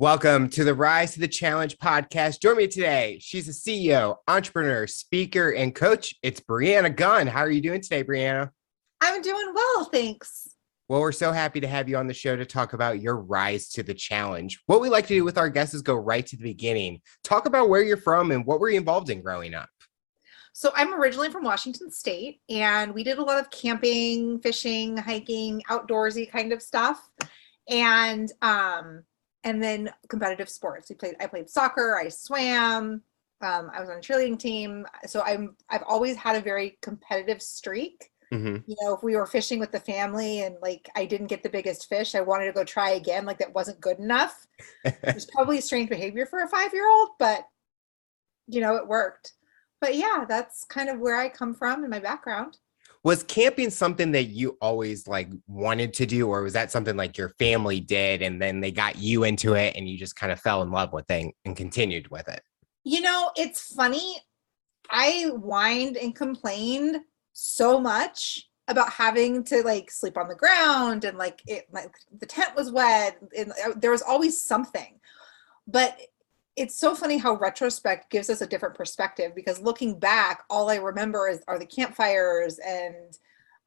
Welcome to the Rise to the Challenge podcast. Join me today. She's a CEO, entrepreneur, speaker, and coach. It's Breanna Gunn. How are you doing today, Breanna? I'm doing well, thanks. Well, we're so happy to have you on the show to talk about your rise to the challenge. What we like to do with our guests is go right to the beginning. Talk about where you're from and what were you involved in growing up? So I'm originally from Washington State, and we did a lot of camping, fishing, hiking, outdoorsy kind of stuff. And then competitive sports. I played soccer, I swam, I was on a cheerleading team. So I've always had a very competitive streak. Mm-hmm. You know, if we were fishing with the family and like I didn't get the biggest fish, I wanted to go try again. Like that wasn't good enough. It was probably strange behavior for a 5-year-old, but it worked. But yeah, that's kind of where I come from in my background. Was camping something that you always wanted to do, or was that something like your family did and then they got you into it and you just kind of fell in love with it and continued with it? It's funny. I whined and complained so much about having to sleep on the ground and the tent was wet and there was always something. But it's so funny how retrospect gives us a different perspective, because looking back, all I remember are the campfires and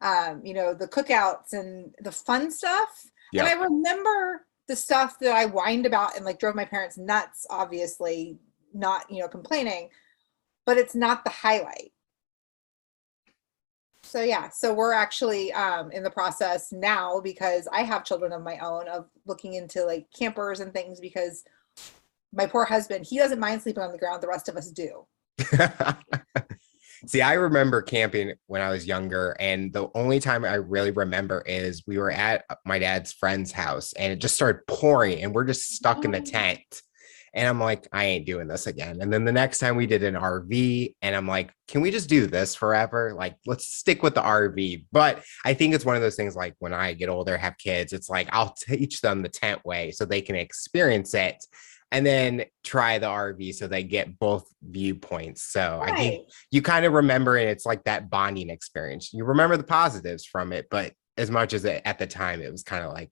the cookouts and the fun stuff. Yep. And I remember the stuff that I whined about and drove my parents nuts, obviously not complaining, but it's not the highlight. So yeah, so we're actually in the process now, because I have children of my own, of looking into campers and things, because my poor husband, he doesn't mind sleeping on the ground. The rest of us do. See, I remember camping when I was younger, and the only time I really remember is we were at my dad's friend's house and it just started pouring and we're just stuck in the tent. And I'm like, I ain't doing this again. And then the next time we did an RV and I'm like, can we just do this forever? Let's stick with the RV. But I think it's one of those things, like when I get older, have kids, it's like, I'll teach them the tent way so they can experience it, and then try the RV so they get both viewpoints. So Right. I think you kind of remember it. It's like that bonding experience. You remember the positives from it, but as much as at the time, it was kind of like,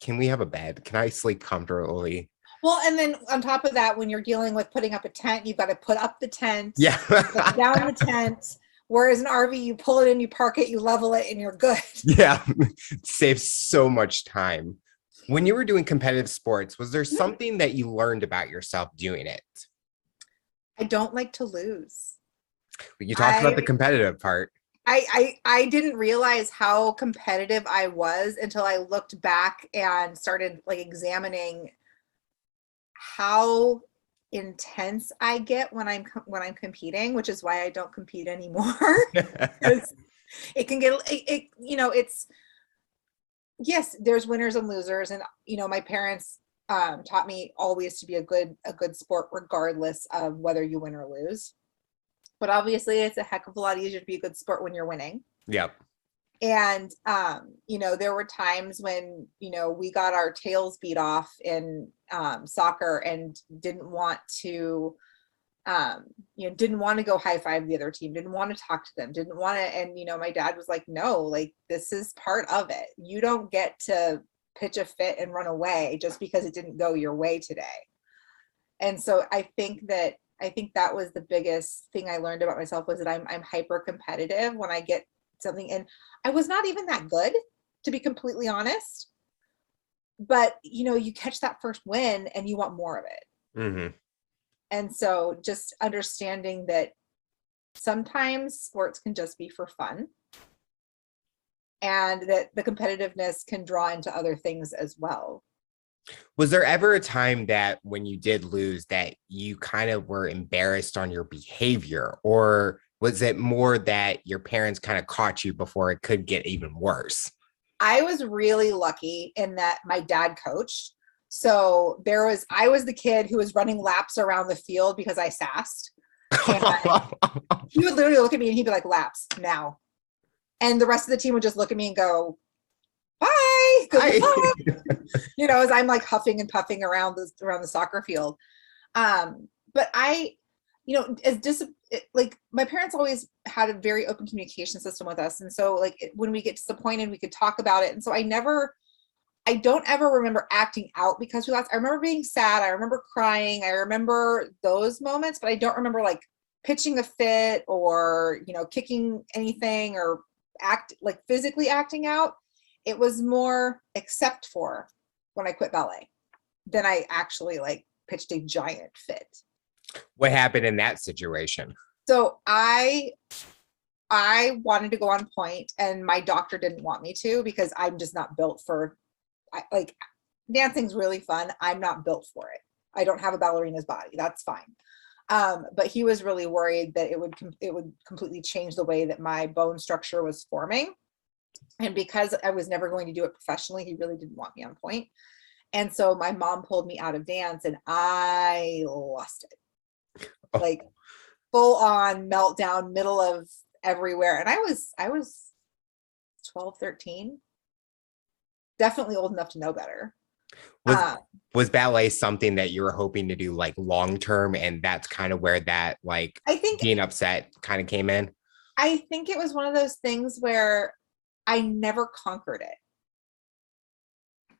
can we have a bed? Can I sleep comfortably? Well, and then on top of that, when you're dealing with putting up a tent, you've got to put up the tent, Yeah. put down the tent. Whereas an RV, you pull it in, you park it, you level it, and you're good. Yeah. It saves so much time. When you were doing competitive sports, was there something that you learned about yourself doing it? I don't like to lose. You talked about the competitive part. I didn't realize how competitive I was until I looked back and started examining how intense I get when I'm competing, which is why I don't compete anymore. Because it can get it's, yes, there's winners and losers, and my parents taught me always to be a good sport regardless of whether you win or lose. But obviously it's a heck of a lot easier to be a good sport when you're winning. Yep. And there were times when we got our tails beat off in soccer and didn't want to go high five the other team, didn't want to talk to them, didn't want to. And my dad was like, no, this is part of it. You don't get to pitch a fit and run away just because it didn't go your way today. And so I think that was the biggest thing I learned about myself, was that I'm hyper competitive when I get something. And I was not even that good, to be completely honest, but you catch that first win and you want more of it. Mm-hmm. And so just understanding that sometimes sports can just be for fun, and that the competitiveness can draw into other things as well. Was there ever a time that when you did lose that you kind of were embarrassed on your behavior, or was it more that your parents kind of caught you before it could get even worse? I was really lucky in that my dad coached. So I was the kid who was running laps around the field because I sassed. And he would literally look at me and he'd be like, laps now. And the rest of the team would just look at me and go, bye, good luck. As I'm huffing and puffing around the soccer field. But I, my parents always had a very open communication system with us. And so when we get disappointed, we could talk about it. And so I never I don't ever remember acting out because we lost. I remember being sad. I remember crying. I remember those moments, but I don't remember like pitching a fit or, you know, kicking anything or like physically acting out. It was more except for when I quit ballet. Then I actually like pitched a giant fit. What happened in that situation? So I wanted to go on point and my doctor didn't want me to because I'm just not built for like dancing's really fun. I'm not built for it. I don't have a ballerina's body. That's fine. But he was really worried that it would completely change the way that my bone structure was forming. And because I was never going to do it professionally, he really didn't want me on point. And so my mom pulled me out of dance and I lost it. Oh. Like full on meltdown, middle of everywhere. And I was 12, 13. Definitely old enough to know better. Was ballet something that you were hoping to do like long term, and that's kind of where that like I think being upset kind of came in? I think it was one of those things where I never conquered it.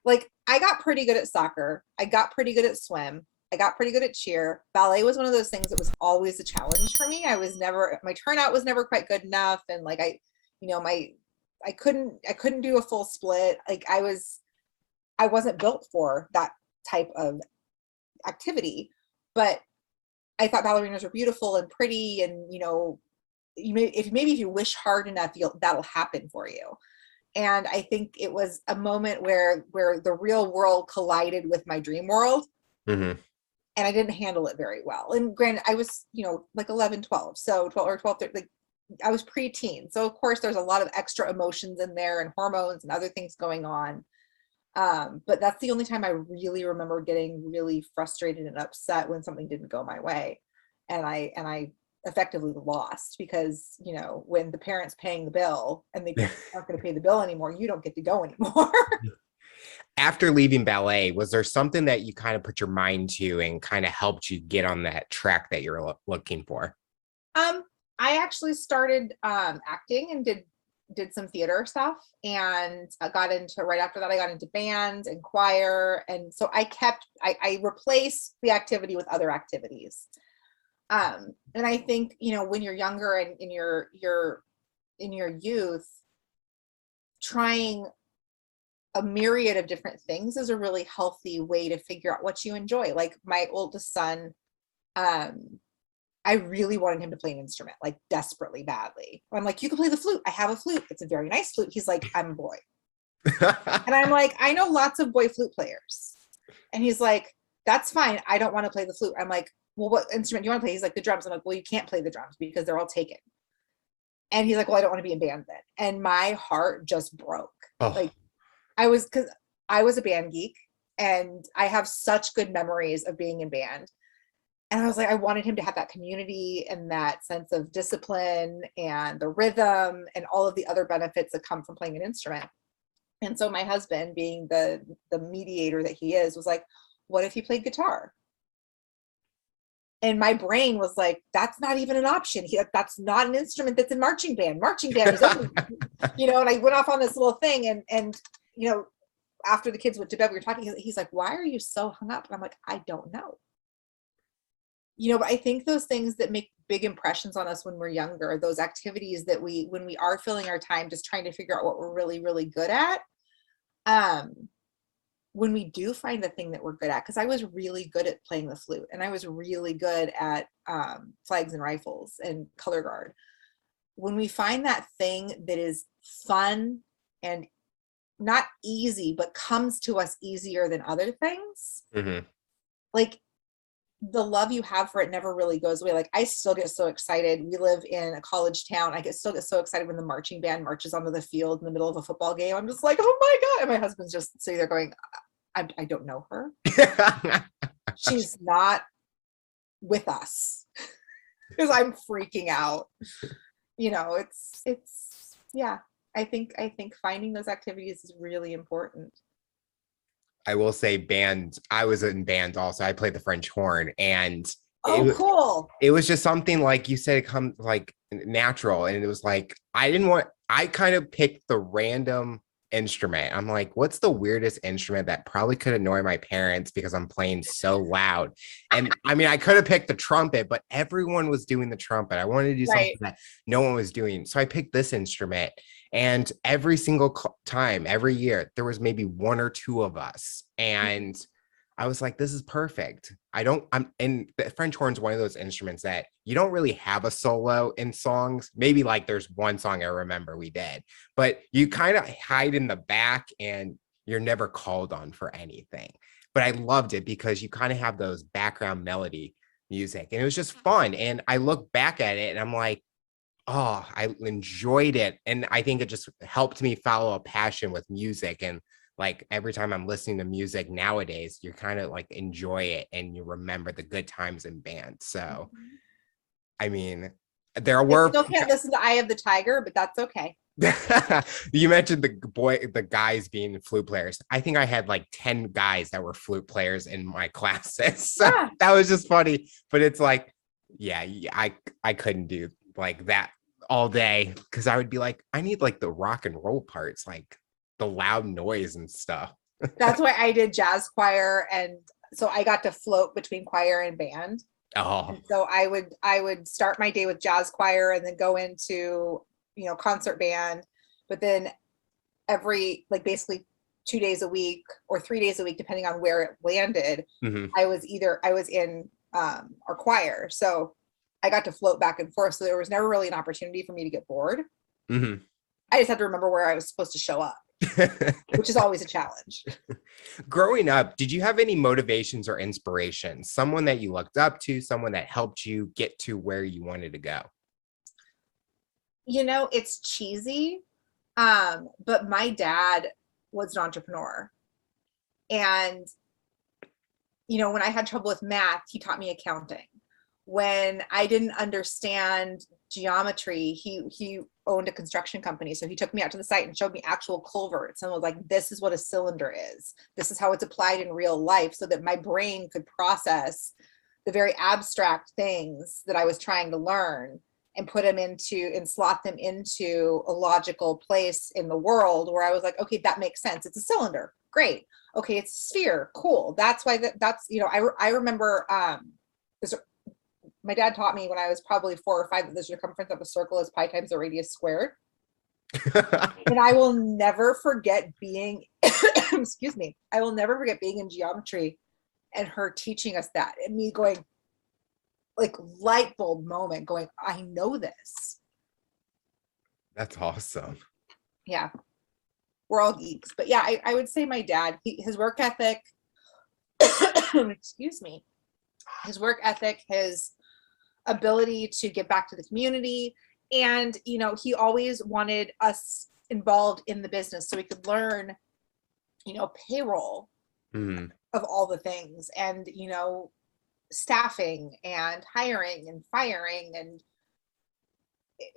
Like I got pretty good at soccer. I got pretty good at swim. I got pretty good at cheer. Ballet was one of those things that was always a challenge for me. My turnout was never quite good enough. And like I couldn't do a full split. Like I wasn't built for that type of activity, but I thought ballerinas were beautiful and pretty. And, you know, maybe if you wish hard enough, that'll happen for you. And I think it was a moment where the real world collided with my dream world. Mm-hmm. And I didn't handle it very well. And granted, I was, you know, like 11, 12, so 12 or 12, 13, like I was preteen. So of course there's a lot of extra emotions in there and hormones and other things going on. But that's the only time I really remember getting really frustrated and upset when something didn't go my way. And I effectively lost because, you know, when the parents paying the bill and they aren't going to pay the bill anymore, you don't get to go anymore. After leaving ballet, was there something that you kind of put your mind to and kind of helped you get on that track that you're looking for? I actually started acting and did some theater stuff, and I got into right after that I got into band and choir, and so I replaced the activity with other activities. And I think, you know, when you're younger and in your youth, trying a myriad of different things is a really healthy way to figure out what you enjoy. Like my oldest son, I really wanted him to play an instrument, like desperately badly. I'm like, you can play the flute. I have a flute. It's a very nice flute. He's like, I'm a boy. And I'm like, I know lots of boy flute players. And he's like, that's fine. I don't want to play the flute. I'm like, well, what instrument do you want to play? He's like, the drums. I'm like, well, you can't play the drums because they're all taken. And he's like, well, I don't want to be in band then. And my heart just broke. Oh. Like because I was a band geek and I have such good memories of being in band. And I was like, I wanted him to have that community and that sense of discipline and the rhythm and all of the other benefits that come from playing an instrument. And so my husband, being the mediator that he is, was like, what if he played guitar? And my brain was like, that's not even an option. That's not an instrument that's in marching band. Marching band is only, you know, and I went off on this little thing and, you know, after the kids went to bed, we were talking, he's like, why are you so hung up? And I'm like, I don't know. You know, but I think those things that make big impressions on us when we're younger, those activities that when we are filling our time just trying to figure out what we're really, really good at, when we do find the thing that we're good at, because I was really good at playing the flute and I was really good at flags and rifles and color guard. When we find that thing that is fun and not easy, but comes to us easier than other things, mm-hmm. like the love you have for it never really goes away. Like I still get so excited. We live in a college town. Still get so excited when the marching band marches onto the field in the middle of a football game. I'm just like, oh my God. And my husband's just sitting there going, I don't know her. She's not with us because I'm freaking out. You know, it's yeah. I think finding those activities is really important. I will say band, I was in band also. I played the French horn and cool. It was just something like you said, it comes like natural. And it was like, I kind of picked the random instrument. I'm like, what's the weirdest instrument that probably could annoy my parents because I'm playing so loud? And I mean, I could have picked the trumpet, but everyone was doing the trumpet. I wanted to do something Right. that no one was doing. So I picked this instrument. And every single time, every year, there was maybe one or two of us. And I was like, this is perfect. And the French horn is one of those instruments that you don't really have a solo in songs. Maybe like there's one song I remember we did, but you kind of hide in the back and you're never called on for anything. But I loved it because you kind of have those background melody music and it was just fun. And I look back at it and I'm like, oh, I enjoyed it. And I think it just helped me follow a passion with music. And like every time I'm listening to music nowadays, you kind of like enjoy it and you remember the good times in bands. So, I mean, there I were still can't listen to Eye of the Tiger, but that's okay. you mentioned the guys being flute players. I think I had like 10 guys that were flute players in my classes. So Yeah. that was just funny. But it's like, yeah, I couldn't do like that all day because I would be like, I need like the rock and roll parts, like the loud noise and stuff. That's why I did jazz choir, and so I got to float between choir and band. Oh, And so I would start my day with jazz choir and then go into, concert band, but then every, like, basically 2 days a week or 3 days a week, depending on where it landed, mhm. I was in our choir. So I got to float back and forth. So there was never really an opportunity for me to get bored. Mhm. I just had to remember where I was supposed to show up, which is always a challenge. Growing up, did you have any motivations or inspirations? Someone that you looked up to, someone that helped you get to where you wanted to go? It's cheesy, but my dad was an entrepreneur. And, when I had trouble with math, he taught me accounting. When I didn't understand geometry, he owned a construction company. So he took me out to the site and showed me actual culverts and was like, this is what a cylinder is. This is how it's applied in real life, so that my brain could process the very abstract things that I was trying to learn and put them into and slot them into a logical place in the world where I was like, okay, that makes sense. It's a cylinder. Great. Okay, it's a sphere. Cool. That's why I remember this, my dad taught me when I was probably 4 or 5 that the circumference of a circle is pi times the radius squared. And I will never forget being excuse me, I will never forget being in geometry and her teaching us that, and me going, like, light bulb moment, going, I know this. That's awesome. Yeah, we're all geeks. But yeah, I would say my dad, his work ethic excuse me, his work ethic, his ability to give back to the community, and he always wanted us involved in the business so we could learn payroll of all the things, and staffing and hiring and firing. And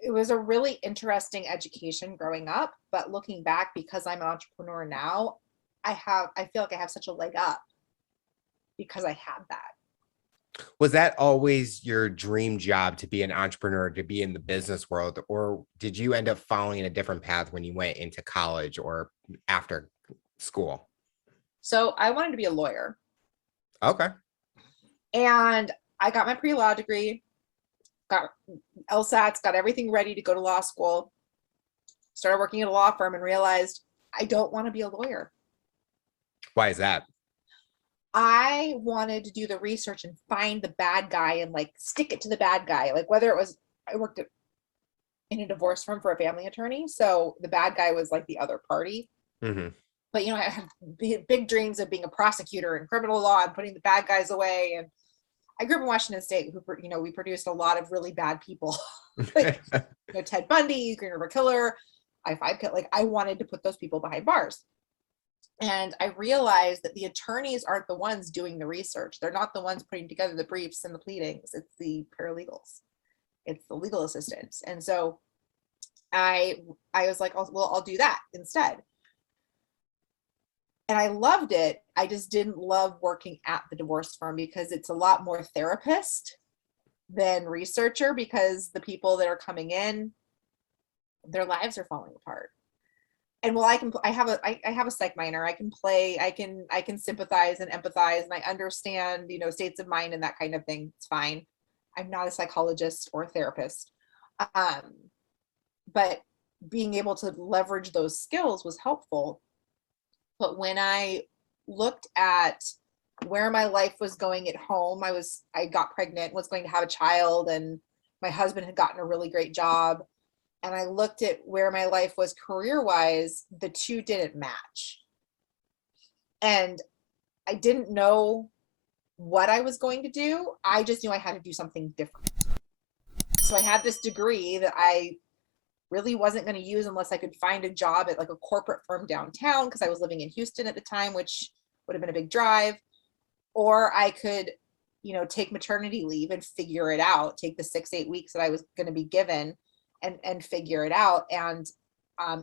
it was a really interesting education growing up, but looking back, because I'm an entrepreneur now, I feel like I have such a leg up because I had that. Was that always your dream job, to be an entrepreneur, to be in the business world, or did you end up following a different path when you went into college or after school? So I wanted to be a lawyer, Okay. and I got my pre-law degree, got LSATs, got everything ready to go to law school, started working at a law firm, and realized I don't want to be a lawyer. Why is that? I wanted to do the research and find the bad guy and like stick it to the bad guy. Like, whether it was, I worked in a divorce firm for a family attorney, so the bad guy was like the other party. Mm-hmm. But I have big dreams of being a prosecutor in criminal law and putting the bad guys away. And I grew up in Washington State, who we produced a lot of really bad people, like Ted Bundy, Green River Killer, I-5 Killer. Like, I wanted to put those people behind bars. And I realized that the attorneys aren't the ones doing the research. They're not the ones putting together the briefs and the pleadings. It's the paralegals. It's the legal assistants. And so I was like, oh, well, I'll do that instead. And I loved it. I just didn't love working at the divorce firm because it's a lot more therapist than researcher, because the people that are coming in, their lives are falling apart. and well, I have a psych minor. I can sympathize and empathize, and I understand, states of mind and that kind of thing. It's fine. I'm not a psychologist or a therapist. But being able to leverage those skills was helpful. But when I looked at where my life was going at home, I got pregnant, was going to have a child, and my husband had gotten a really great job. And I looked at where my life was career-wise, the two didn't match. And I didn't know what I was going to do. I just knew I had to do something different. So I had this degree that I really wasn't going to use unless I could find a job at like a corporate firm downtown, because I was living in Houston at the time, which would have been a big drive. Or I could, take maternity leave and figure it out, take the 6-8 weeks that I was going to be given and figure it out. And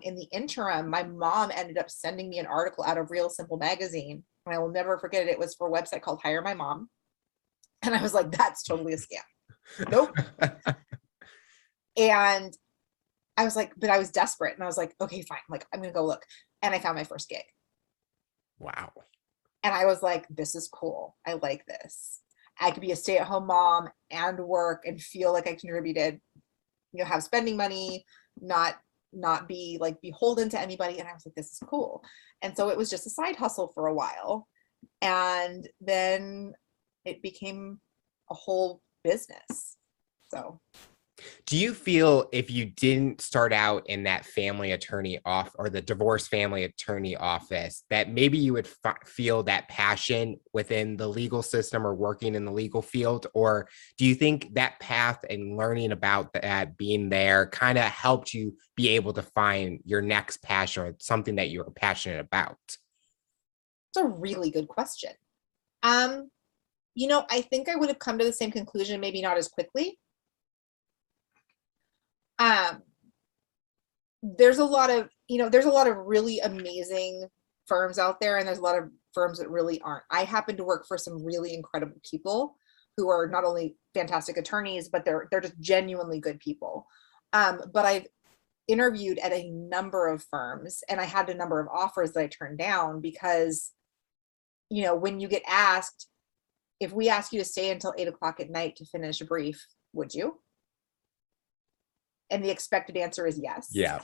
in the interim, my mom ended up sending me an article out of Real Simple magazine. And I will never forget it. It was for a website called Hire My Mom. And I was like, that's totally a scam. Nope. And I was like, but I was desperate. And I was like, okay, fine. Like, I'm going to go look. And I found my first gig. Wow. And I was like, this is cool. I like this. I could be a stay-at-home mom and work and feel like I contributed, have spending money, not be like beholden to anybody. And I was like, this is cool. And so it was just a side hustle for a while. And then it became a whole business. So do you feel if you didn't start out in that family attorney or the divorce family attorney office, that maybe you would feel that passion within the legal system or working in the legal field? Or do you think that path and learning about that, being there, kind of helped you be able to find your next passion or something that you were passionate about? it's a really good question. I think I would have come to the same conclusion, maybe not as quickly. There's a lot of really amazing firms out there, and there's a lot of firms that really aren't. I happen to work for some really incredible people who are not only fantastic attorneys, but they're just genuinely good people. But I've interviewed at a number of firms, and I had a number of offers that I turned down because, when you get asked, if we ask you to stay until 8:00 at night to finish a brief, would you? And the expected answer is yes. Yeah.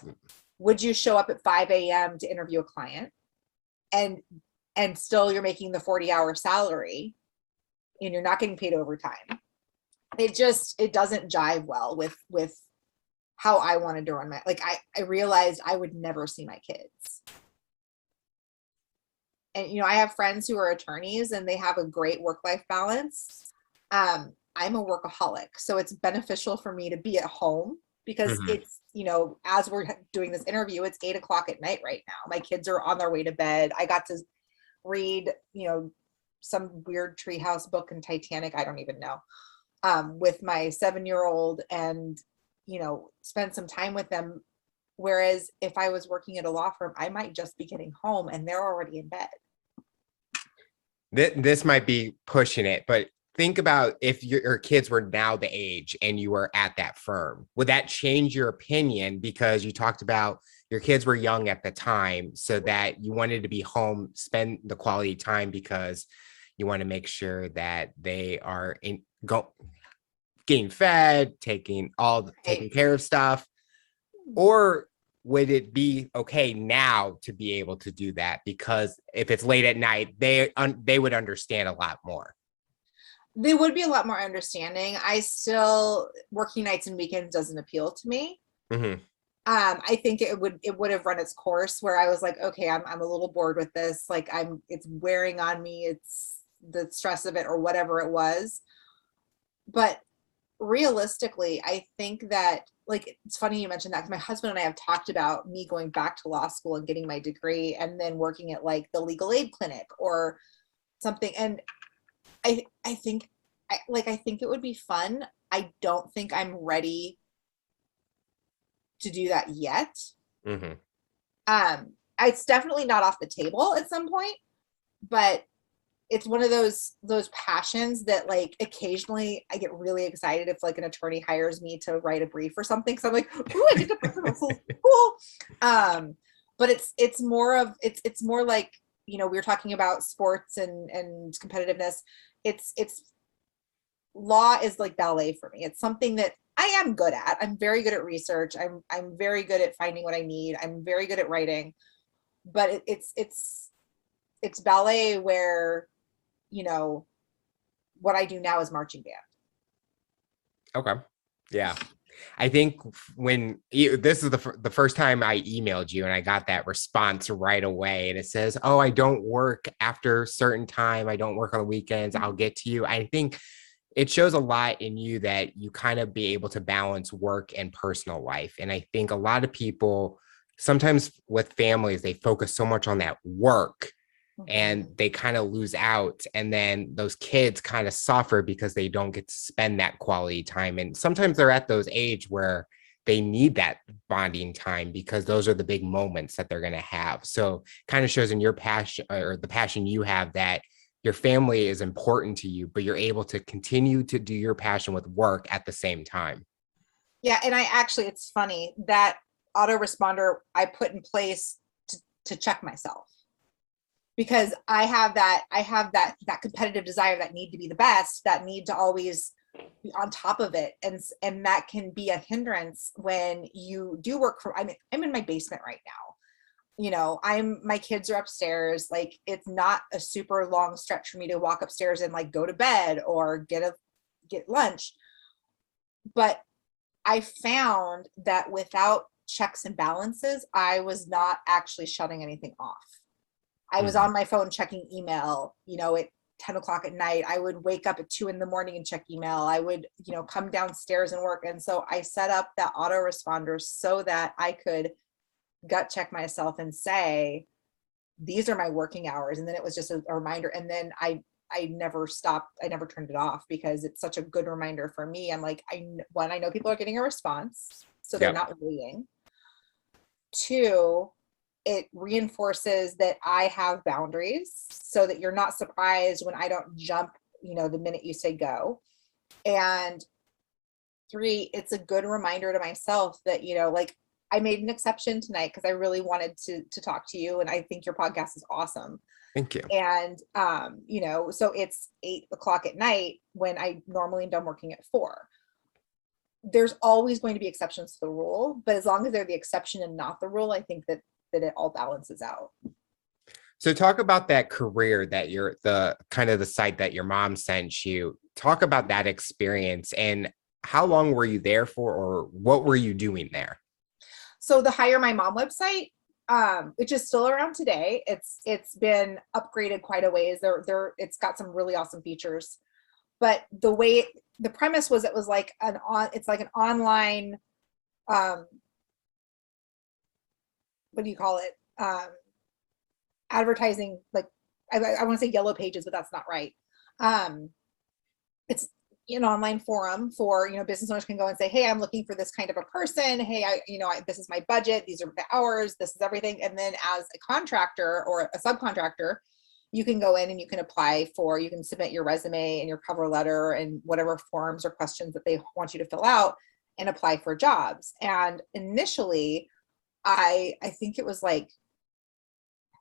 Would you show up at 5 a.m. to interview a client and still you're making the 40-hour salary and you're not getting paid overtime? It doesn't jive well with how I wanted to run I realized I would never see my kids. And, I have friends who are attorneys and they have a great work-life balance. I'm a workaholic, so it's beneficial for me to be at home because it's, as we're doing this interview, it's 8:00 at night right now. My kids are on their way to bed. I got to read, some weird treehouse book in Titanic, I don't even know, with my 7-year-old and, spend some time with them. Whereas if I was working at a law firm, I might just be getting home and they're already in bed. This might be pushing it, but think about if your kids were now the age and you were at that firm, would that change your opinion? Because you talked about your kids were young at the time, so that you wanted to be home, spend the quality time because you want to make sure that they are getting fed, taking care of stuff. Or would it be okay now to be able to do that? Because if it's late at night, they would understand a lot more. They would be a lot more understanding. I still, working nights and weekends doesn't appeal to me. I think it would have run its course where I was like, okay, I'm a little bored with this. Like it's wearing on me. It's the stress of it or whatever it was. But realistically, I think that, like, it's funny you mentioned that because my husband and I have talked about me going back to law school and getting my degree and then working at like the legal aid clinic or something. And I think it would be fun. I don't think I'm ready to do that yet. It's definitely not off the table at some point, but it's one of those passions that, like, occasionally I get really excited if like an attorney hires me to write a brief or something. So I'm like, ooh, I get to put this cool. but it's more of, it's more like, we were talking about sports and competitiveness. It's law is like ballet for me. It's something that I am good at. I'm very good at research. I'm very good at finding what I need. I'm very good at writing, but it's ballet where, what I do now is marching band. Okay. Yeah. I think this is the first time I emailed you and I got that response right away. And it says, oh, I don't work after certain time. I don't work on the weekends. I'll get to you. I think it shows a lot in you that you kind of be able to balance work and personal life. And I think a lot of people, sometimes with families, they focus so much on that work and they kind of lose out. And then those kids kind of suffer because they don't get to spend that quality time. And sometimes they're at those age where they need that bonding time because those are the big moments that they're going to have. So kind of shows in your passion, or the passion you have, that your family is important to you, but you're able to continue to do your passion with work at the same time. Yeah. And it's funny that autoresponder I put in place to check myself, because I have that competitive desire, that need to be the best, that need to always be on top of it. And that can be a hindrance when you do work from, I'm in my basement right now. My kids are upstairs. Like, it's not a super long stretch for me to walk upstairs and like go to bed or get lunch. But I found that without checks and balances, I was not actually shutting anything off. I was on my phone checking email, at 10 o'clock at night. I would wake up at 2 a.m. and check email. I would, come downstairs and work. And so I set up that autoresponder so that I could gut check myself and say, these are my working hours. And then it was just a reminder. And then I never stopped. I never turned it off, because it's such a good reminder for me. I'm like, I know people are getting a response, so they're not waiting. 2, it reinforces that I have boundaries, so that you're not surprised when I don't jump, the minute you say go. And 3, it's a good reminder to myself that, like, I made an exception tonight because I really wanted to talk to you, and I think your podcast is awesome. Thank you. And so it's 8 o'clock at night when I normally am done working at 4. There's always going to be exceptions to the rule, but as long as they're the exception and not the rule, I think that it all balances out. So talk about that career that you're the site that your mom sent you. Talk about that experience, and how long were you there for, or what were you doing there? So the Hire My Mom website, which is still around today, it's been upgraded quite a ways. It's got some really awesome features, but the premise was, it was like it's like an online, what do you call it? Advertising, like, I want to say yellow pages, but that's not right. It's an online forum for, business owners can go and say, hey, I'm looking for this kind of a person. Hey, this is my budget. These are the hours. This is everything. And then as a contractor or a subcontractor, you can go in and you can you can submit your resume and your cover letter and whatever forms or questions that they want you to fill out, and apply for jobs. And initially, I think it was like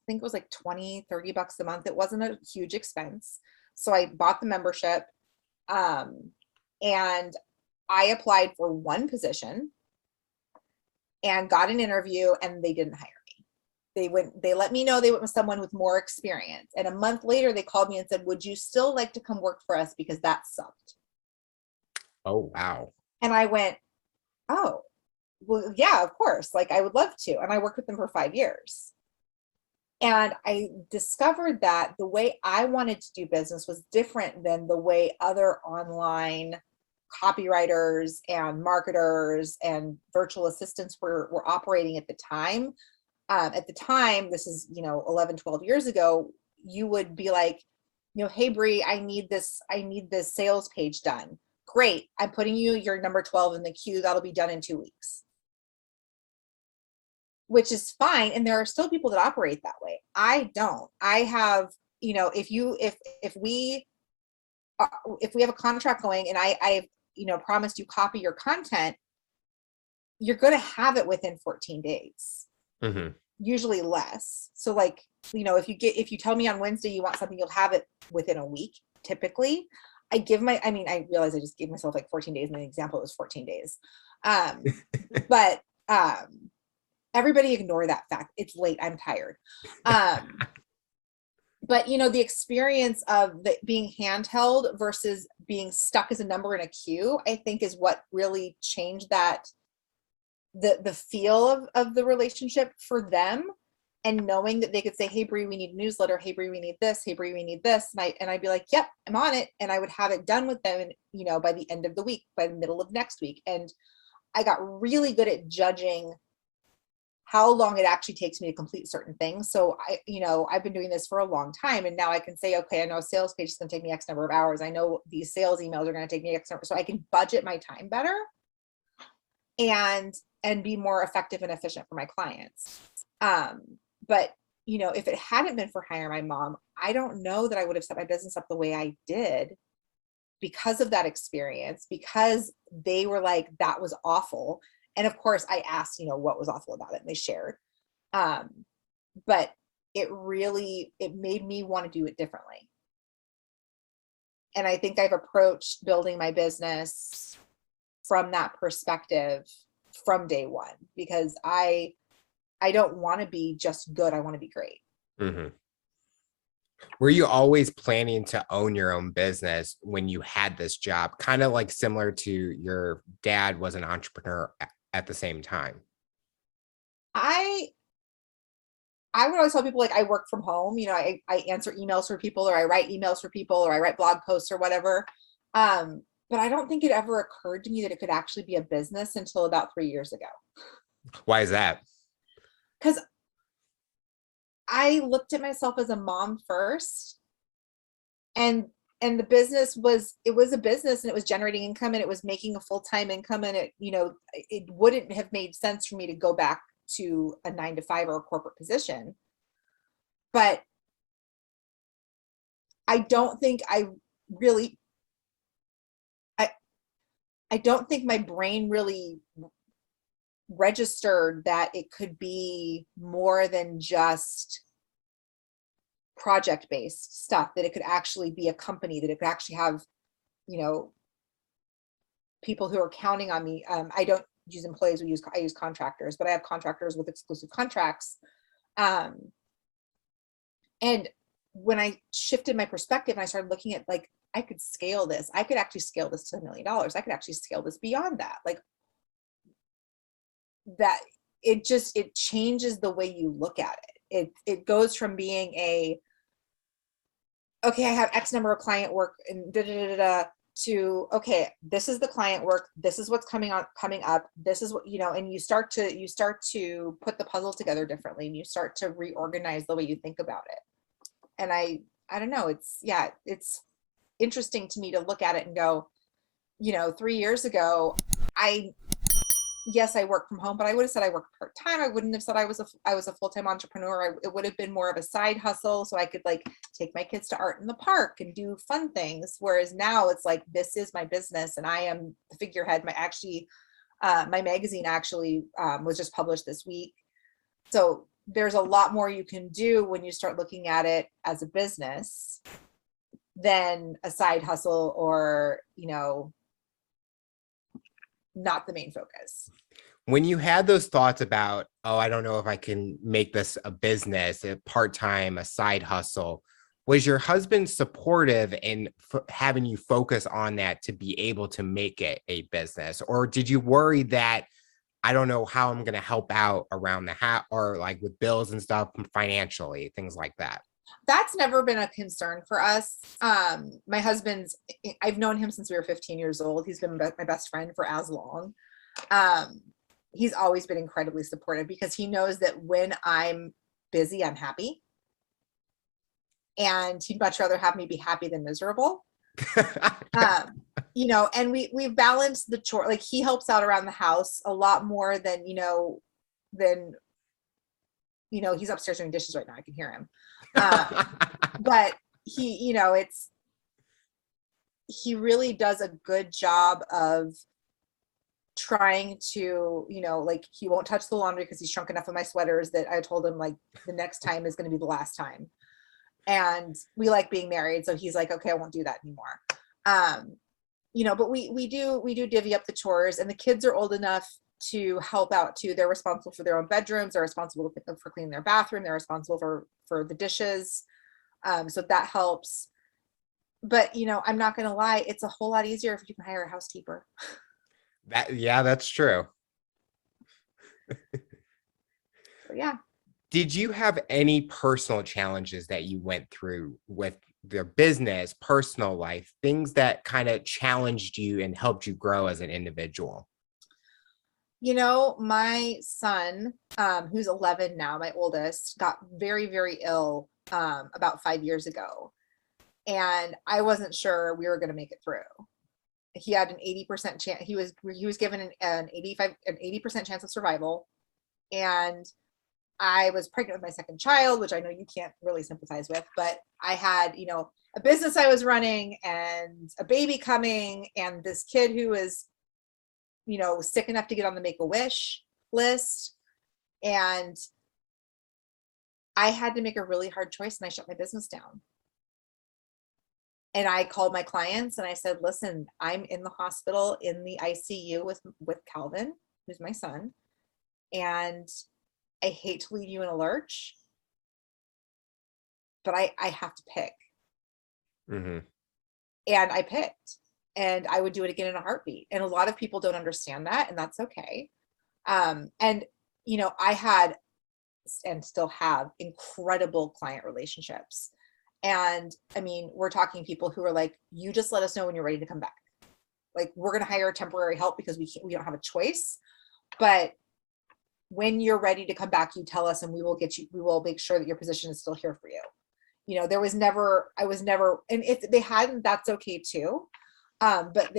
$20-$30 a month. It wasn't a huge expense. So I bought the membership. And I applied for one position and got an interview, and they didn't hire me. They let me know they went with someone with more experience. And a month later, they called me and said, would you still like to come work for us? Because that sucked. Oh, wow. And I went, oh, well, yeah, of course. Like, I would love to. And I worked with them for 5 years. And I discovered that the way I wanted to do business was different than the way other online copywriters and marketers and virtual assistants were operating at the time. At the time, this is, 11, 12 years ago, you would be like, hey, Bree, I need this sales page done. Great. I'm putting your number 12 in the queue. That'll be done in 2 weeks. Which is fine. And there are still people that operate that way. I don't. I have, if we have a contract going and I promised you copy your content, you're going to have it within 14 days. Mm-hmm. usually less. So like, you know, if you tell me on Wednesday you want something, you'll have it within a week, typically. I realize I just gave myself like 14 days, and the example was 14 days. But everybody ignore that fact. It's late. I'm tired. But you know, the experience of being handheld versus being stuck as a number in a queue, I think is what really changed the feel of the relationship for them. And knowing that they could say, hey Bree, we need a newsletter, hey Bree, we need this, hey Bree, we need this, and I'd be like, yep, I'm on it, and I would have it done with them, and you know, by the end of the week, by the middle of next week. And I got really good at judging how long it actually takes me to complete certain things. So I've been doing this for a long time, and now I can say, okay, I know a sales page is going to take me X number of hours. I know these sales emails are going to take me X number, so I can budget my time better and be more effective and efficient for my clients. But you know, if it hadn't been for hiring my mom, I don't know that I would have set my business up the way I did, because of that experience, because they were like, that was awful. And of course I asked, you know, what was awful about it, and they shared. But it made me want to do it differently. And I think I've approached building my business from that perspective from day one, because I don't want to be just good. I want to be great. Mm-hmm. Were you always planning to own your own business when you had this job? Kind of like similar to your dad was an entrepreneur at the same time. I would always tell people, like, I work from home, you know, I answer emails for people, or I write emails for people, or I write blog posts or whatever. But I don't think it ever occurred to me that it could actually be a business until about 3 years ago. Why is that? Because I looked at myself as a mom first, and the business was a business, and it was generating income, and it was making a full-time income, and it, you know, it wouldn't have made sense for me to go back to a 9 to 5 or a corporate position. But I don't think I don't think my brain really registered that it could be more than just project-based stuff, that it could actually be a company, that it could actually have, you know, people who are counting on me. I don't use employees, I use contractors, but I have contractors with exclusive contracts. And when I shifted my perspective and I started looking at, like, I could scale this, I could actually scale this to $1 million. I could actually scale this beyond that. Like, that, it changes the way you look at it. It goes from being okay, I have X number of client work and to, okay, this is the client work, this is what's coming up, this is what, you know, and you start to put the puzzle together differently, and you start to reorganize the way you think about it. And I don't know, it's interesting to me to look at it and go, you know, 3 years ago, yes, I work from home, but I would have said I work part-time. I wouldn't have said I was a full-time entrepreneur. It would have been more of a side hustle, so I could, like, take my kids to art in the park and do fun things. Whereas now it's like, this is my business, and I am the figurehead. My magazine actually was just published this week. So there's a lot more you can do when you start looking at it as a business than a side hustle, or, you know, not the main focus. When you had those thoughts about, oh, I don't know if I can make this a business, a part-time, a side hustle, was your husband supportive in having you focus on that to be able to make it a business? Or did you worry that, I don't know how I'm going to help out around the hat, or like with bills and stuff financially, things like that? That's never been a concern for us. My husband's, I've known him since we were 15 years old. He's been my best friend for as long. He's always been incredibly supportive, because he knows that when I'm busy, I'm happy. And he'd much rather have me be happy than miserable. You know, and we've balanced the chore. Like, he helps out around the house a lot more than, he's upstairs doing dishes right now. I can hear him. But he, he really does a good job of trying to, like, he won't touch the laundry because he's shrunk enough of my sweaters that I told him, like, the next time is going to be the last time. And we like being married, so he's like, okay, I won't do that anymore. But we do divvy up the chores, and the kids are old enough to help out too. They're responsible for their own bedrooms, they're responsible for cleaning their bathroom, they're responsible for the dishes. So that helps. But I'm not gonna lie, it's a whole lot easier if you can hire a housekeeper. Yeah, that's true. So yeah. Did you have any personal challenges that you went through with your business, personal life, things that kind of challenged you and helped you grow as an individual? My son, who's 11 now, my oldest, got very, very ill about 5 years ago. And I wasn't sure we were going to make it through. He had an 80% chance. He was given an 80% chance of survival. And I was pregnant with my second child, which I know you can't really sympathize with, but I had, a business I was running and a baby coming, and this kid who was, sick enough to get on the Make-A-Wish list. And I had to make a really hard choice, and I shut my business down. And I called my clients and I said, listen, I'm in the hospital in the ICU with Calvin, who's my son. And I hate to leave you in a lurch, but I have to pick. Mm-hmm. And I picked, and I would do it again in a heartbeat. And a lot of people don't understand that, and that's okay. And I had and still have incredible client relationships. And I mean, we're talking people who are like, you just let us know when you're ready to come back. Like, we're going to hire temporary help because we don't have a choice. But when you're ready to come back, you tell us, and we will make sure that your position is still here for you. I was never, and if they hadn't, that's okay too. But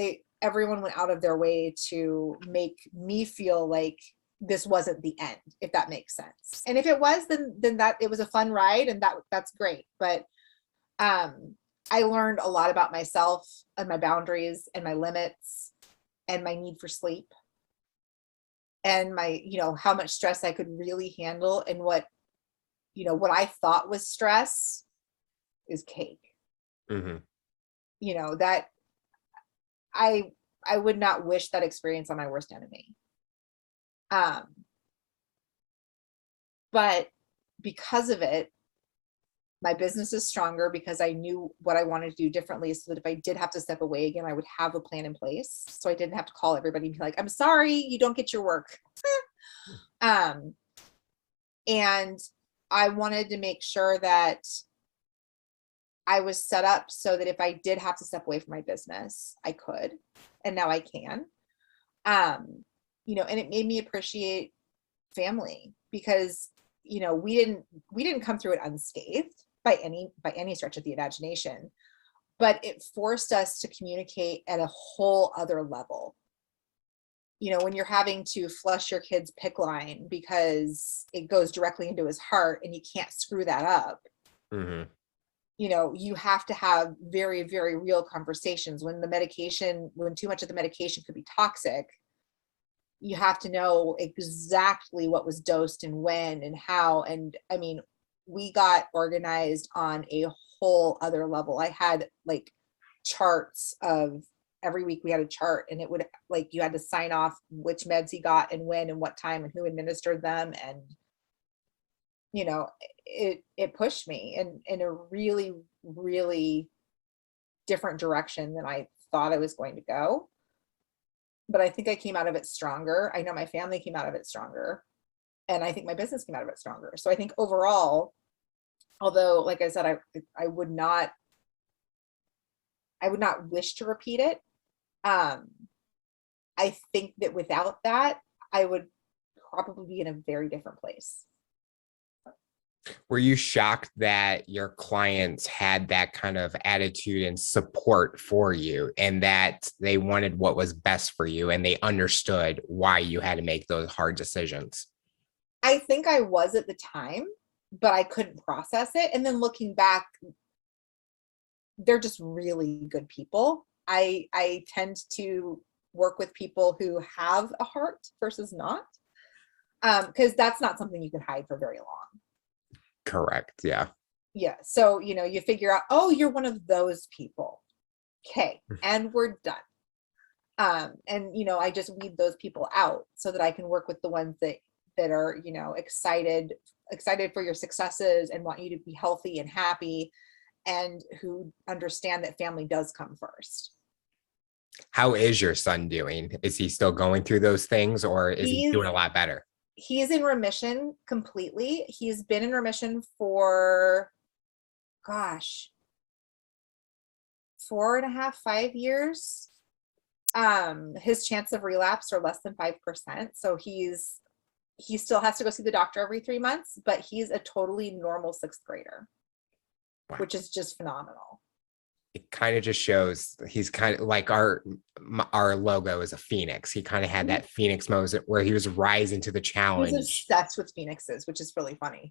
everyone went out of their way to make me feel like this wasn't the end, if that makes sense. And if it was, then that it was a fun ride, and that's great. But I learned a lot about myself and my boundaries and my limits and my need for sleep and my, how much stress I could really handle, and what I thought was stress is cake. Mm-hmm. That I would not wish that experience on my worst enemy. But because of it, my business is stronger because I knew what I wanted to do differently, so that if I did have to step away again, I would have a plan in place. So I didn't have to call everybody and be like, I'm sorry, you don't get your work. And I wanted to make sure that I was set up so that if I did have to step away from my business, I could, and now I can. And it made me appreciate family, because we didn't come through it unscathed by any stretch of the imagination, but it forced us to communicate at a whole other level. When you're having to flush your kid's PICC line because it goes directly into his heart and you can't screw that up. Mm-hmm. You have to have very, very real conversations. When too much of the medication could be toxic, you have to know exactly what was dosed and when and how. And I mean, we got organized on a whole other level. I had like charts of every week. We had a chart, and it would, like, you had to sign off which meds he got and when and what time and who administered them. And it pushed me in a really, really different direction than I thought I was going to go. But I think I came out of it stronger. I know my family came out of it stronger, and I think my business came out of it stronger. So I think overall, although, like I said, I would not wish to repeat it. I think that without that, I would probably be in a very different place. Were you shocked that your clients had that kind of attitude and support for you, and that they wanted what was best for you, and they understood why you had to make those hard decisions? I think I was at the time, but I couldn't process it. And then looking back, they're just really good people. I tend to work with people who have a heart versus not. Because that's not something you can hide for very long. Correct. Yeah. Yeah. So, you know, you figure out, oh, you're one of those people. Okay. And we're done. And, you know, I just weed those people out so that I can work with the ones that are, you know, excited for your successes and want you to be healthy and happy, and who understand that family does come first. How is your son doing? Is he still going through those things, or is he doing a lot better? He's in remission completely. He's been in remission for, gosh, 4.5, 5 years. His chance of relapse are less than 5%. So he still has to go see the doctor every 3 months, but he's a totally normal 6th grader, wow, which is just phenomenal. It kind of just shows he's kind of like our logo is a phoenix. He kind of had that phoenix moment where he was rising to the challenge. He was obsessed with phoenixes, which is really funny.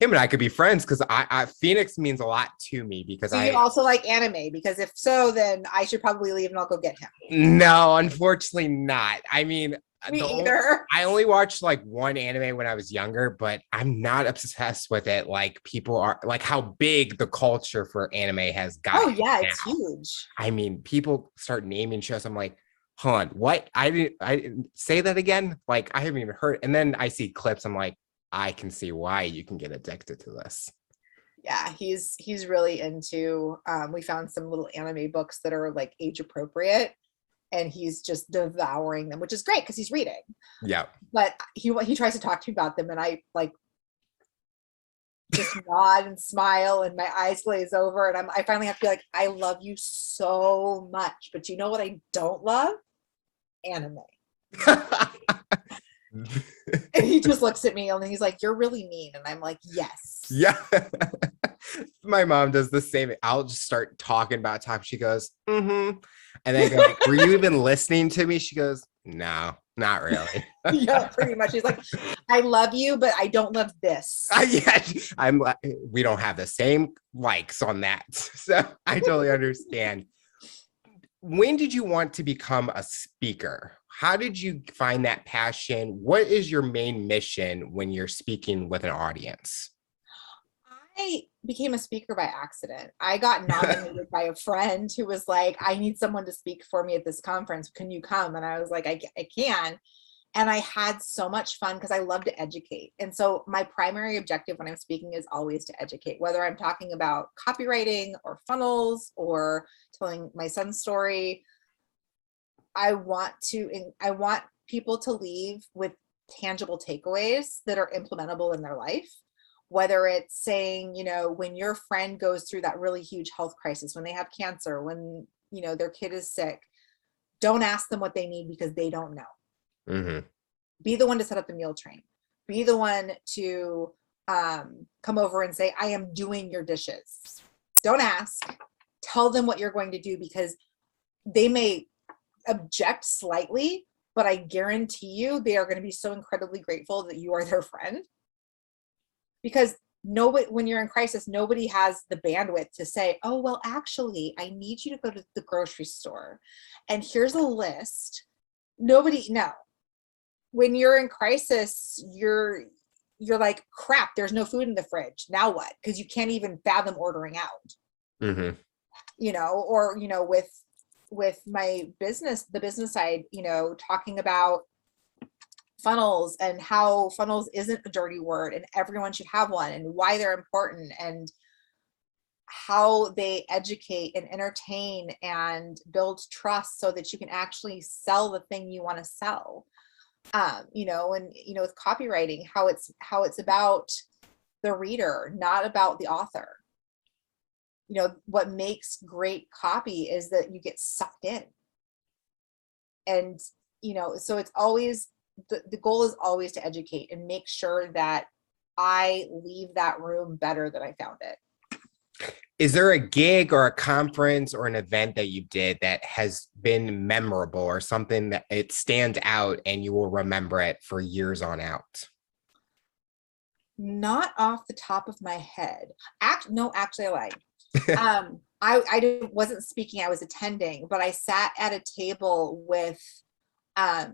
Him and I could be friends, because I Phoenix means a lot to me, because you also like anime, because if so, then I should probably leave and I'll go get him. No, unfortunately not. I mean, me either. I only watched like one anime when I was younger, but I'm not obsessed with it like people are, like how big the culture for anime has gotten. Oh yeah, it's huge. I mean, people start naming shows. I'm like, hold on, what? I didn't say that again. Like, I haven't even heard. And then I see clips. I'm like, I can see why you can get addicted to this. Yeah, he's really into, we found some little anime books that are like age appropriate, and he's just devouring them, which is great because he's reading. Yeah. But he tries to talk to me about them, and I like just nod and smile, and my eyes glaze over, and I finally have to be like, I love you so much, but you know what I don't love? Anime. And he just looks at me and he's like, you're really mean. And I'm like, yes. Yeah. My mom does the same. I'll just start talking about topics. She goes, mm-hmm. And then I go, were you even listening to me? She goes, no, not really. Yeah, pretty much. She's like, I love you, but I don't love this. Yeah, we don't have the same likes on that. So I totally understand. When did you want to become a speaker? How did you find that passion? What is your main mission when you're speaking with an audience? I became a speaker by accident. I got nominated by a friend who was like, I need someone to speak for me at this conference. Can you come? And I was like, I can. And I had so much fun because I love to educate. And so my primary objective when I'm speaking is always to educate, whether I'm talking about copywriting or funnels or telling my son's story. I want people to leave with tangible takeaways that are implementable in their life. Whether it's saying, you know, when your friend goes through that really huge health crisis, when they have cancer, when, you know, their kid is sick, don't ask them what they need because they don't know. Mm-hmm. Be the one to set up the meal train. Be the one to come over and say, I am doing your dishes. Don't ask. Tell them what you're going to do, because they may object slightly, but I guarantee you they are going to be so incredibly grateful that you are their friend. Because when you're in crisis, nobody has the bandwidth to say, oh, well, actually, I need you to go to the grocery store and here's a list. No. When you're in crisis, you're like, crap, there's no food in the fridge. Now what? Because you can't even fathom ordering out. Mm-hmm. You know, or, you know, with my business, the business side, you know, talking about funnels and how funnels isn't a dirty word and everyone should have one, and why they're important, and how they educate and entertain and build trust so that you can actually sell the thing you want to sell. You know, and, you know, with copywriting, how it's about the reader, not about the author. You know, what makes great copy is that you get sucked in. And, you know, so it's always, the goal is always to educate and make sure that I leave that room better than I found it. Is there a gig or a conference or an event that you did that has been memorable, or something that it stands out and you will remember it for years on out? Not off the top of my head. Actually, I lied. Wasn't speaking, I was attending, but I sat at a table with um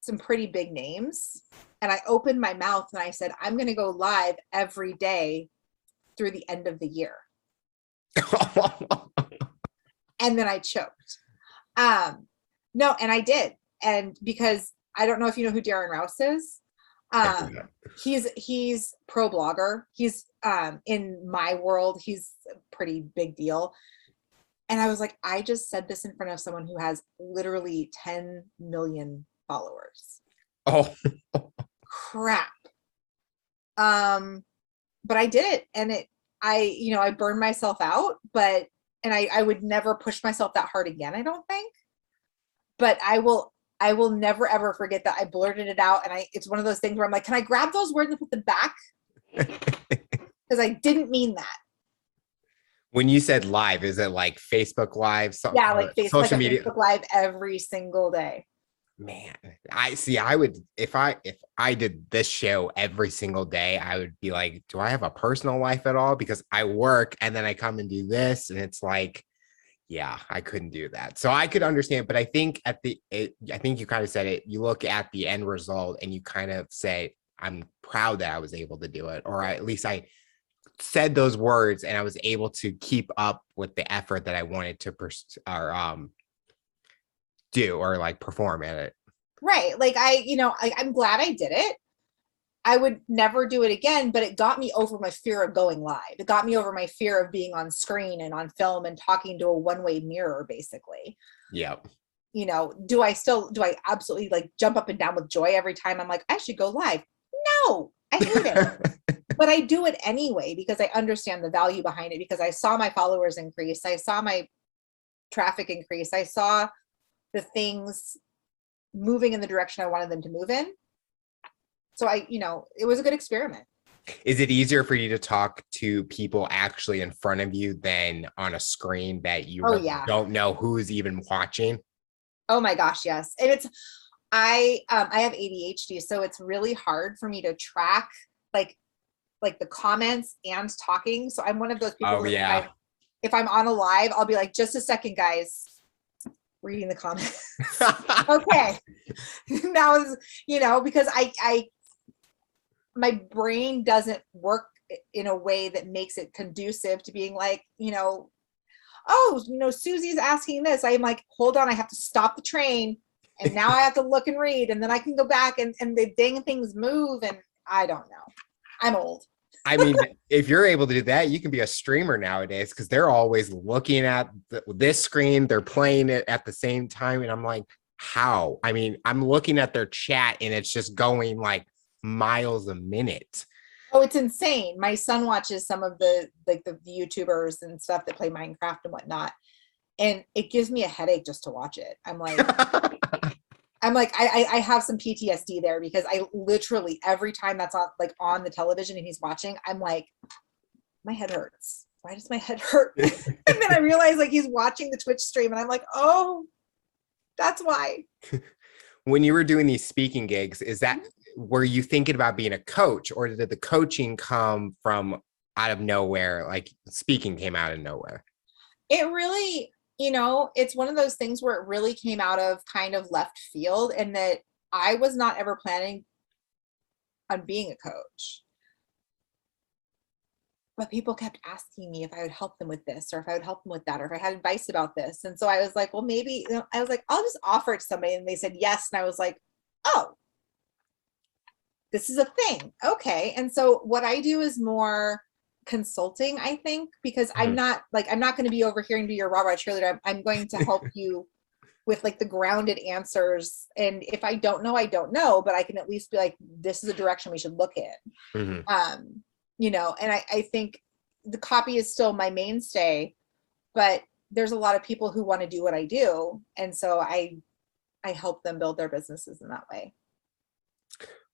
some pretty big names, and I opened my mouth and I said, I'm going to go live every day through the end of the year. And then I choked. No, and I did. And because I don't know if you know who Darren Rouse is. He's pro blogger. He's in my world, he's a pretty big deal. And I was like, I just said this in front of someone who has literally 10 million followers. Oh, crap. But I did it, and I burned myself out, but I would never push myself that hard again, I don't think. But I will never ever forget that I blurted it out, and it's one of those things where I'm like, can I grab those words and put them back? Because I didn't mean that. When you said live, is it like Facebook Live? Yeah, like social media, Facebook Live every single day. Man, I would, if I did this show every single day, I would be like, do I have a personal life at all? Because I work and then I come and do this, and it's like, yeah, I couldn't do that. So I could understand, but I think I think you kind of said it. You look at the end result and you kind of say, I'm proud that I was able to do it, or at least I said those words and I was able to keep up with the effort that I wanted to do or like perform at it. Right. Like I'm glad I did it. I would never do it again, but it got me over my fear of going live. It got me over my fear of being on screen and on film and talking to a one-way mirror, basically. Yep. Do I absolutely like jump up and down with joy every time I'm like, I should go live? No, I hate it. But I do it anyway because I understand the value behind it, because I saw my followers increase. I saw my traffic increase. I saw the things moving in the direction I wanted them to move in. So it was a good experiment. Is it easier for you to talk to people actually in front of you than on a screen that you really don't know who's even watching? Oh my gosh, yes. And I have ADHD, so it's really hard for me to track like the comments and talking. So I'm one of those people. Oh yeah. If I'm on a live, I'll be like, just a second, guys, reading the comments. Okay. Now is, because my brain doesn't work in a way that makes it conducive to being like, oh, Susie's asking this. I'm like, hold on, I have to stop the train. And now I have to look and read, and then I can go back and the dang things move. And I don't know. I'm old. I mean, if you're able to do that, you can be a streamer nowadays, because they're always looking at this screen. They're playing it at the same time. And I'm like, how? I mean, I'm looking at their chat and it's just going like miles a minute. Oh, it's insane. My son watches some of the YouTubers and stuff that play Minecraft and whatnot, and it gives me a headache just to watch it. I'm like, I have some PTSD there, because I literally, every time that's on the television and he's watching, I'm like, my head hurts. Why does my head hurt? And then I realize like he's watching the Twitch stream, and I'm like, oh, that's why. When you were doing these speaking gigs, were you thinking about being a coach, or did the coaching come from out of nowhere? Like speaking came out of nowhere? It really, it's one of those things where it really came out of kind of left field, and that I was not ever planning on being a coach. But people kept asking me if I would help them with this, or if I would help them with that, or if I had advice about this. And so I was like, well, maybe, I was like, I'll just offer it to somebody. And they said yes. And I was like, oh, this is a thing. Okay. And so what I do is more consulting, I think, because I'm not going to be over here and be your rah-rah cheerleader. I'm going to help you with like the grounded answers. And if I don't know, I don't know, but I can at least be like, this is a direction we should look in. And I think the copy is still my mainstay, but there's a lot of people who want to do what I do. And so I help them build their businesses in that way.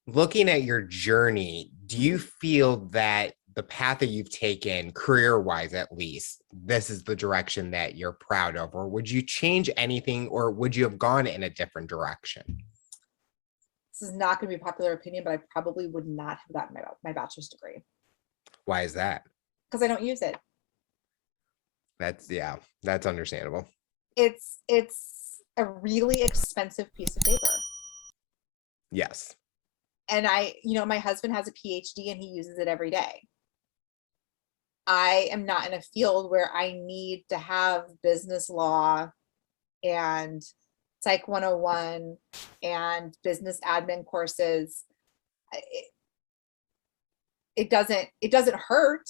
Looking at your journey, do you feel that the path that you've taken, career-wise at least, this is the direction that you're proud of? Or would you change anything, or would you have gone in a different direction? This is not going to be a popular opinion, but I probably would not have gotten my bachelor's degree. Why is that? Because I don't use it. That's understandable. It's a really expensive piece of paper. Yes. And my husband has a PhD and he uses it every day. I am not in a field where I need to have business law and Psych 101 and business admin courses. It doesn't hurt.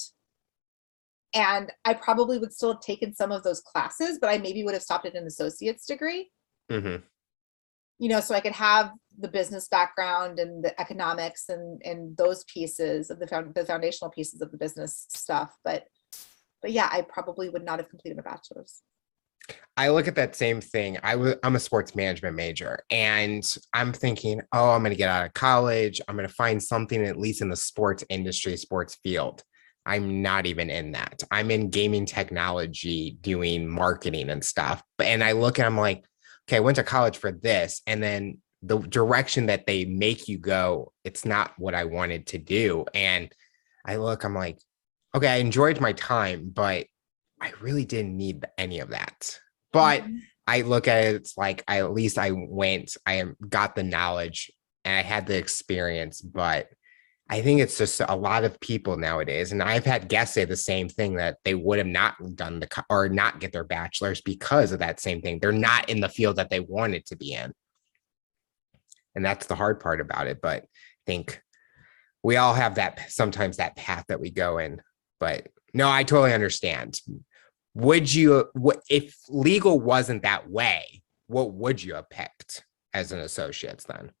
And I probably would still have taken some of those classes, but I maybe would have stopped at an associate's degree. Mm-hmm. So I could have the business background and the economics and those pieces of the foundational pieces of the business stuff. But yeah, I probably would not have completed my bachelor's. I look at that same thing. I'm a sports management major, and I'm thinking, oh, I'm going to get out of college. I'm going to find something at least in the sports industry, sports field. I'm not even in that. I'm in gaming technology, doing marketing and stuff. And I look and I'm like, okay, I went to college for this, and then the direction that they make you go, it's not what I wanted to do. And I'm like, okay, I enjoyed my time, but I really didn't need any of that. But Mm-hmm. I look at it, it's like at least I went, got the knowledge and I had the experience. But I think it's just a lot of people nowadays, and I've had guests say the same thing, that they would have not done or not get their bachelor's because of that same thing. They're not in the field that they wanted to be in. And that's the hard part about it. But I think we all have sometimes that path that we go in. But no, I totally understand. If legal wasn't that way, what would you have picked as an associate then?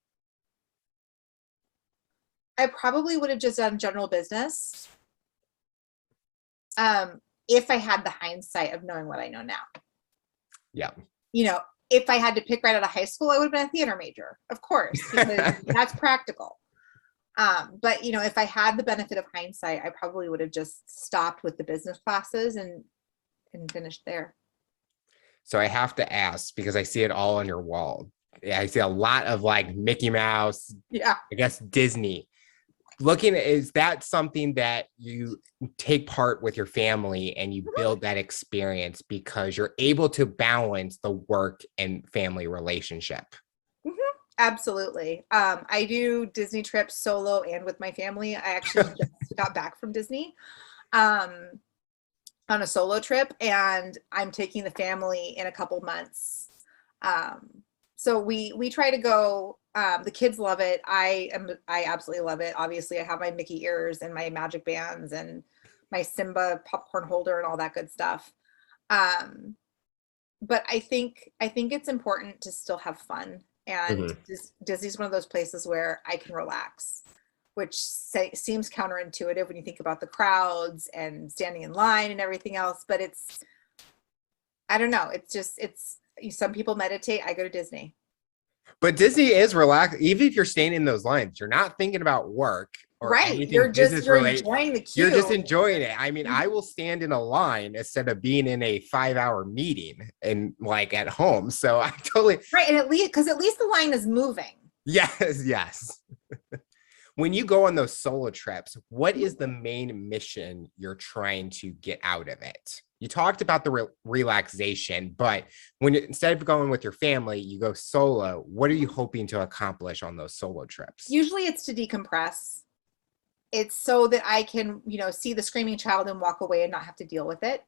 I probably would have just done general business. If I had the hindsight of knowing what I know now. Yeah. If I had to pick right out of high school, I would have been a theater major, of course, because that's practical. But if I had the benefit of hindsight, I probably would have just stopped with the business classes and finished there. So I have to ask, because I see it all on your wall. I see a lot of like Mickey Mouse. Yeah. I guess Disney. Is that something that you take part with your family and you build that experience because you're able to balance the work and family relationship? Mm-hmm. Absolutely. I do Disney trips solo and with my family. I actually just got back from Disney on a solo trip, and I'm taking the family in a couple months. So we try to go. The kids love it. I absolutely love it. Obviously, I have my Mickey ears and my magic bands and my Simba popcorn holder and all that good stuff. But I think it's important to still have fun. And Disney's one of those places where I can relax, which seems counterintuitive when you think about the crowds and standing in line and everything else. But I don't know. Some people meditate. I go to Disney. But Disney is relaxed. Even if you're staying in those lines, you're not thinking about work or Right. anything business related. Enjoying the queue. You're just enjoying it. I mean, I will stand in a line instead of being in a 5-hour meeting and like at home. So I totally right. And at least the line is moving. Yes. When you go on those solo trips, what is the main mission you're trying to get out of it? You talked about the relaxation, but instead of going with your family, you go solo. What are you hoping to accomplish on those solo trips? Usually it's to decompress. It's so that I can, see the screaming child and walk away and not have to deal with it.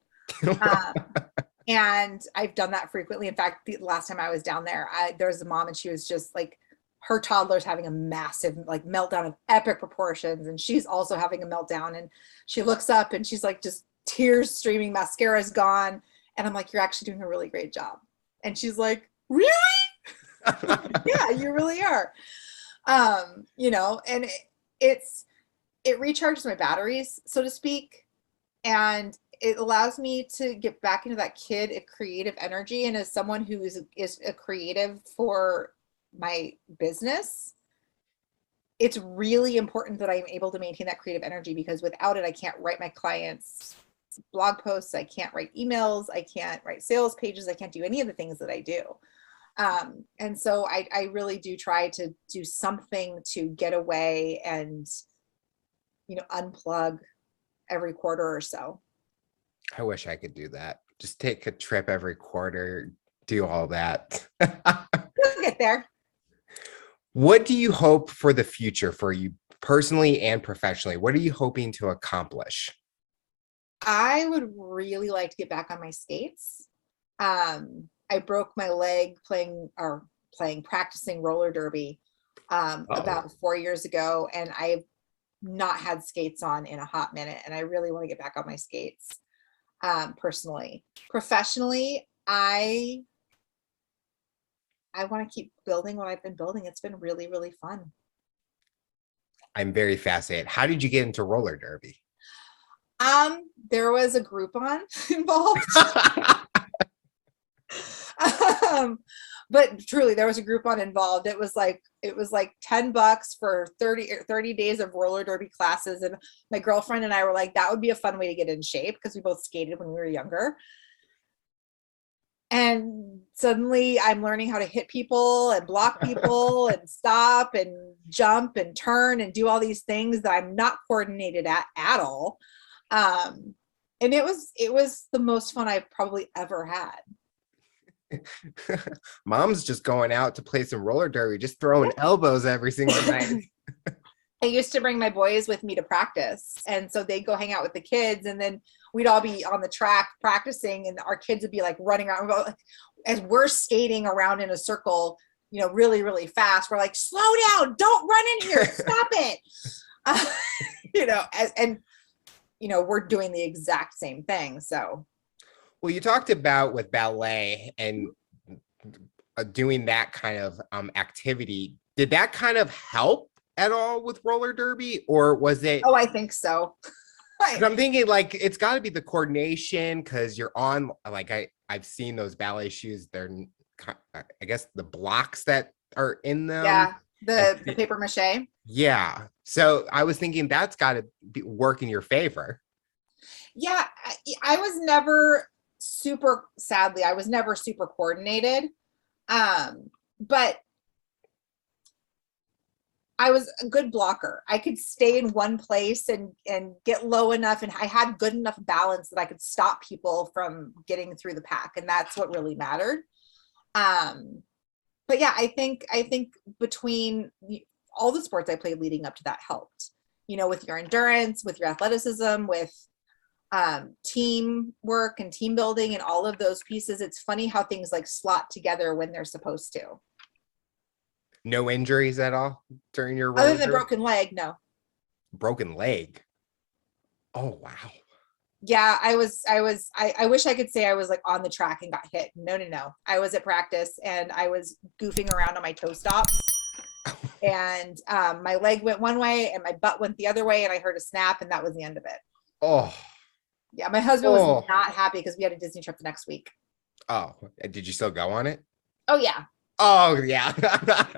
And I've done that frequently. In fact, the last time I was down there, there was a mom and she was just like, her toddler's having a massive like meltdown of epic proportions, and she's also having a meltdown, and she looks up and she's like just tears streaming, mascara's gone, and I'm like, you're actually doing a really great job. And she's like, really? Yeah, you really are. And it recharges my batteries, so to speak, and it allows me to get back into that creative energy. And as someone who is a creative for my business, it's really important that I'm able to maintain that creative energy, because without it, I can't write my clients blog posts, I can't write emails, I can't write sales pages, I can't do any of the things that I do. And so I really do try to do something to get away and, unplug every quarter or so. I wish I could do that. Just take a trip every quarter, do all that. We'll get there. What do you hope for the future for you personally and professionally? What are you hoping to accomplish? I would really like to get back on my skates. I broke my leg practicing roller derby Oh, about 4 years ago, and I've not had skates on in a hot minute, and I really want to get back on my skates. Personally, professionally, I want to keep building what I've been building. It's been really, really fun. I'm very fascinated. How did you get into roller derby? There was a Groupon involved. But truly there was a Groupon involved. It was like $10 for 30 days of roller derby classes. And my girlfriend and I were like, that would be a fun way to get in shape because we both skated when we were younger. And suddenly I'm learning how to hit people and block people and stop and jump and turn and do all these things that I'm not coordinated at all. And it was the most fun I've probably ever had. Mom's just going out to play some roller derby, just throwing elbows every single night. I used to bring my boys with me to practice, and so they'd go hang out with the kids, and then we'd all be on the track practicing, and our kids would be like running around as we're skating around in a circle, really, really fast. We're like, slow down, don't run in here, stop it. And we're doing the exact same thing. So, Well, you talked about with ballet and doing that kind of activity. Did that kind of help at all with roller derby, or was it? oh, I think so. Because I'm thinking like it's got to be the coordination because you're on like I've seen those ballet shoes. They're I guess the blocks that are in them. Yeah, And the paper mache. yeah, so I was thinking that's got to work in your favor. Yeah, I was never sadly, I was never super coordinated. But I was a good blocker. I could stay in one place and get low enough, and I had good enough balance that I could stop people from getting through the pack, and that's what really mattered. But yeah, I think between all the sports I played leading up to that helped. With your endurance, with your athleticism, with teamwork and team building and all of those pieces. It's funny how things like slot together when they're supposed to. No injuries at all during your Other roller than derby? broken leg, no. Broken leg. Oh wow. Yeah, I wish I could say I was like on the track and got hit. No, no, no. I was at practice and I was goofing around on my toe stops, and my leg went one way and my butt went the other way, and I heard a snap, and that was the end of it. Oh, Yeah, my husband was oh, not happy because we had a Disney trip the next week. oh. Did you still go on it? Oh yeah. Oh yeah.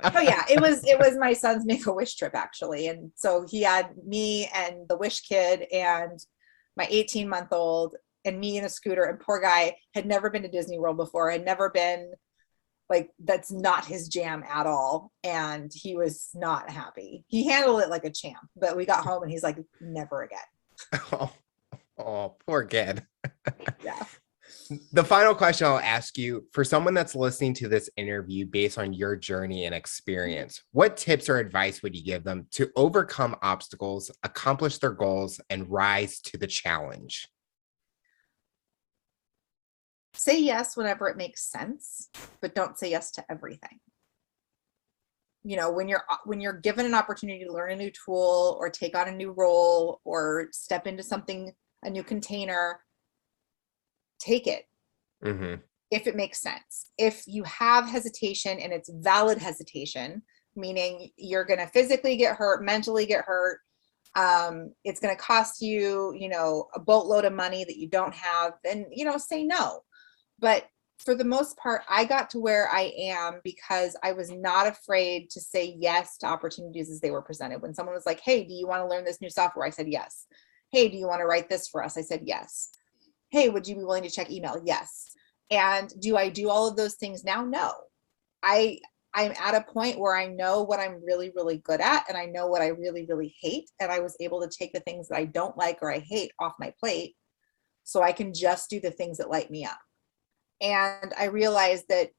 Oh yeah, it was my son's Make-A-Wish trip actually. And so he had me and the Wish kid and my 18-month-old and me in a scooter, and poor guy had never been to Disney World before, had never been, like, that's not his jam at all, and he was not happy. He handled it like a champ, but we got home and he's like, never again. Oh, oh, poor kid. Yeah. The final question I'll ask you, for someone that's listening to this interview based on your journey and experience, what tips or advice would you give them to overcome obstacles, accomplish their goals, and rise to the challenge? Say yes whenever it makes sense, but don't say yes to everything. When you're given an opportunity to learn a new tool or take on a new role or step into something, a new container, take it Mm-hmm. if it makes sense. If you have hesitation and it's valid hesitation, meaning you're going to physically get hurt, mentally get hurt, it's going to cost you, a boatload of money that you don't have, then, say no. But for the most part, I got to where I am because I was not afraid to say yes to opportunities as they were presented. When someone was like, hey, do you want to learn this new software? I said yes. Hey, do you want to write this for us? I said yes. Hey, would you be willing to check email? Yes. And do I do all of those things now? No. I'm at a point where I know what I'm really, really good at, and I know what I really, really hate. And I was able to take the things that I don't like or I hate off my plate so I can just do the things that light me up. And I realized that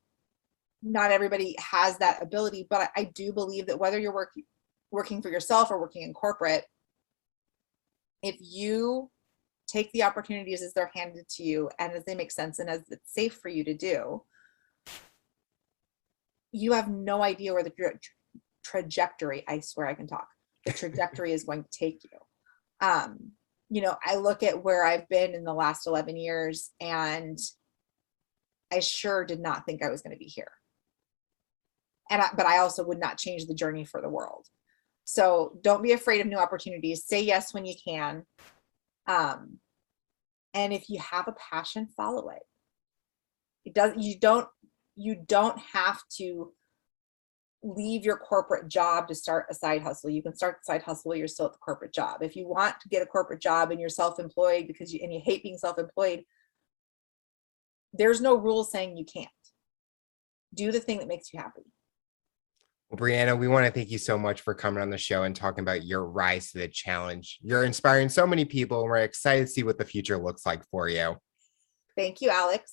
not everybody has that ability, but I do believe that whether you're working for yourself or working in corporate, if you take the opportunities as they're handed to you and as they make sense and as it's safe for you to do, you have no idea where the trajectory, I swear I can talk, the trajectory is going to take you. You know, I look at where I've been in the last 11 years and I sure did not think I was going to be here. But I also would not change the journey for the world. So don't be afraid of new opportunities. Say yes when you can. And if you have a passion, follow it. You don't have to leave your corporate job to start a side hustle. You can start the side hustle while you're still at the corporate job. If you want to get a corporate job and you're self-employed because you hate being self-employed, there's no rule saying you can't. Do the thing that makes you happy. Well, Breanna, we want to thank you so much for coming on the show and talking about your rise to the challenge. You're inspiring so many people, and we're excited to see what the future looks like for you. Thank you, Alex.